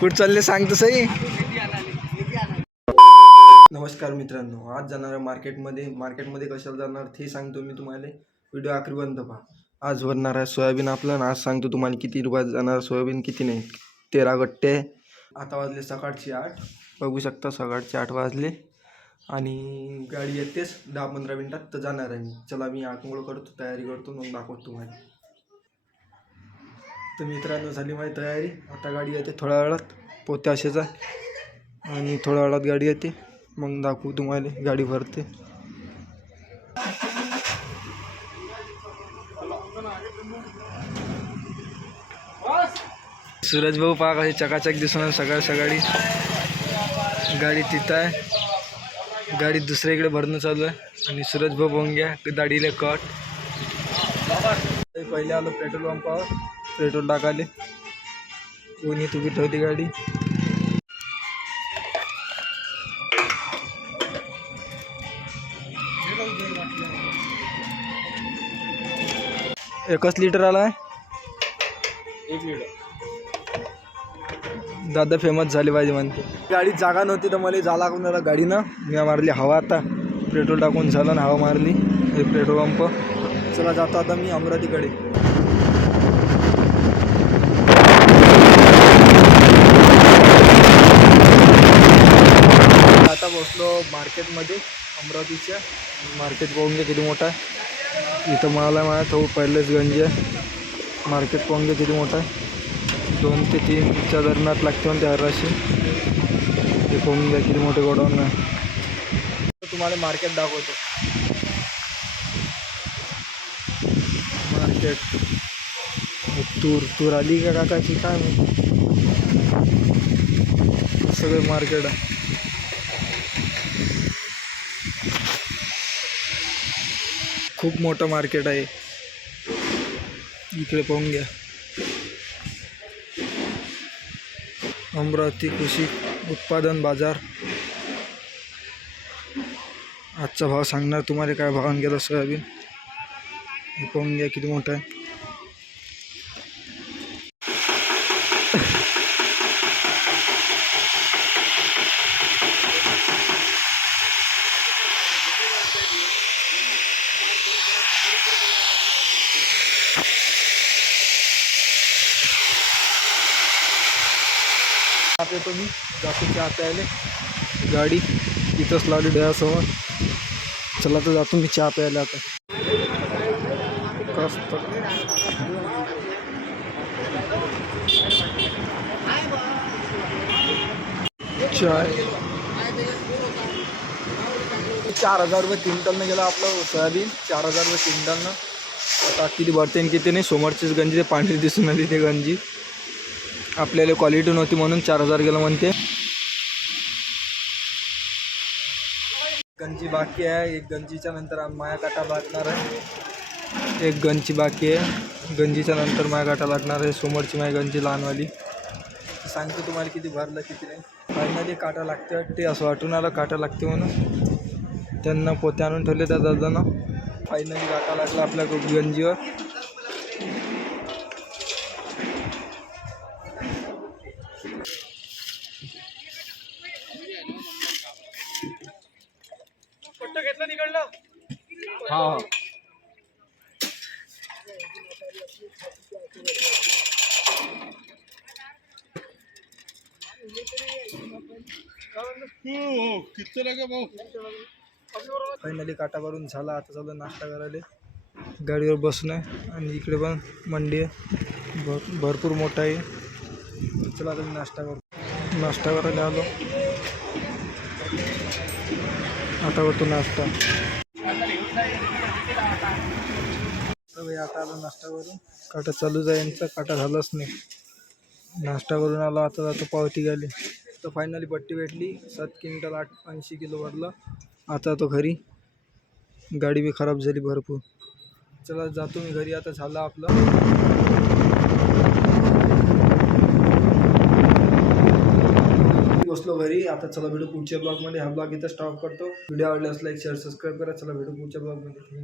कुठं चालले सांग सही नमस्कार मित्रांनो आज जाणार आहे मार्केटमध्ये. मार्केटमध्ये कशाला जाणार ते सांगतो मी तुम्हाला. व्हिडिओ आखरीपर्यंत पहा. आज भरणार आहे सोयाबीन आपलं आणि आज सांगतो तुम्हाला किती रुपयात जाणार सोयाबीन किती नाही. तेरा गट्टे. आता वाजले सकाळचे आठ. बघू शकता सकाळचे आठ वाजले. आणि गाडी येतेच दहा पंधरा मिनटात तर जाणार आहे मी. चला मी आंघोळ करतो तयारी करतो मग दाखवतो तुम्हाला. तर मित्रांनो झाली माझी तयारी. आता गाडी येते थोड्या वेळात. पोत्या आणि थोड्या वेळात गाडी येते. मग दाखवू तुम्हाला. गाडी भरते. सूरज भाऊ पाक असे चकाचक दिसून सकाळ सकाळी. गाडी तिथं आहे. गाडी दुसऱ्याकडे भरणं चालू आहे. आणि सूरज भाऊ पाहून घ्या. दाडीला कट पहिले आलो पेट्रोल पंपावर पेट्रोल टाकाले. कोणी तुम्ही ठेवली गाडी? एकच लिटर आलाय एक लिटर दादा फेमस झाले पाहिजे म्हणते. गाडीत जागा नव्हती तर मला जाला कोणाला गाडीनं. मी मारली हवा आता. पेट्रोल टाकून झालं ना हवा मारली. हे पेट्रोल पंप. चला जातो आता मी अमरावतीकडे आता बसलो मार्केटमध्ये अमरावतीच्या मार्केट पाहून घ्या किती मोठा आहे. इथं मला मला तो पहिलेच गंज आहे. मार्केट पाहून घ्या किती मोठा आहे. दोन ते तीनच्या दरम्यान लागते म्हणते हराशी ते पाहून घ्या किती मोठे गोडाऊन आहे. तुम्हाला मार्केट दाखवतो. मार्केट. तूर तूर आली का काकाची? काय माहिती? सगळे मार्केट आहे. खूप मोठं मार्केट आहे. इकडे पाहून घ्या. अमरावती कृषी उत्पादन बाजार. आजचा भाव सांगणार तुम्हाला काय भावान गेला सोयाबीन. हे पाहून घ्या किती मोठा आहे. आता येतो मी जातो चहा प्यायले गाडी इथंच लावली डोळ्यासमोर चला तर जातो मी चहा प्यायला आता मस्त चाय। चार हजार रुपये क्विंटलनं गेला आपलं सोयाबीन। चार हजार रुपये क्विंटलनं आता किती भरते आणि किती नाही समोरचीच गंजी ते पांढरी दिसून आली ते गंजी। आपल्याला क्वालिटी नव्हती म्हणून चार हजार गेलं म्हणते. गंजी बाकी आहे. एक गंजीच्या नंतर माया काटा लागणार आहे. एक गंजी बाकी आहे. गंजीच्या नंतर माया काटा लागणार आहे. समोरची माय गंजी लहानवाली. सांगतो तुम्हाला किती भरलं किती नाही. फायनली काटा लागते वाटते. असं वाटून आलं काटा लागते म्हणून. त्यांना पोते आणून ठेवले त्या दादानं. फायनली काटा लागला आपल्या गंजीवर हा हा. किती लागे भाऊ फायनली काटा भरून झाला. आता चालू नाश्ता करायला. गाडीवर बसून आहे. आणि इकडे पण मंडी आहे. भर भरपूर मोठा आहे. चला आता मी नाश्ता करतो. नाश्ता करायला आलो. आता होतो नाश्ता. तर भाई आता आलो नाश्ता करून काटा चालू आहे यांचा काटा झालाच नाही. नाश्ता करून आलो आता जातो पावती गेली तर फायनली पट्टी भेटली. सात क्विंटल आठ ऐंशी किलो भरलं. आता तो घरी. गाडी बी खराब झाली भरपूर. चला जातो मी घरी. आता झालं आपलं. होती आता चला व्हिडिओ पुढच्या ब्लॉगमध्ये हा ब्लॉग इथं स्टॉप करतो. व्हिडिओ आवडला असला एक शेअर सबस्क्राईब करा. चला व्हिडिओ पुढच्या ब्लॉगमध्ये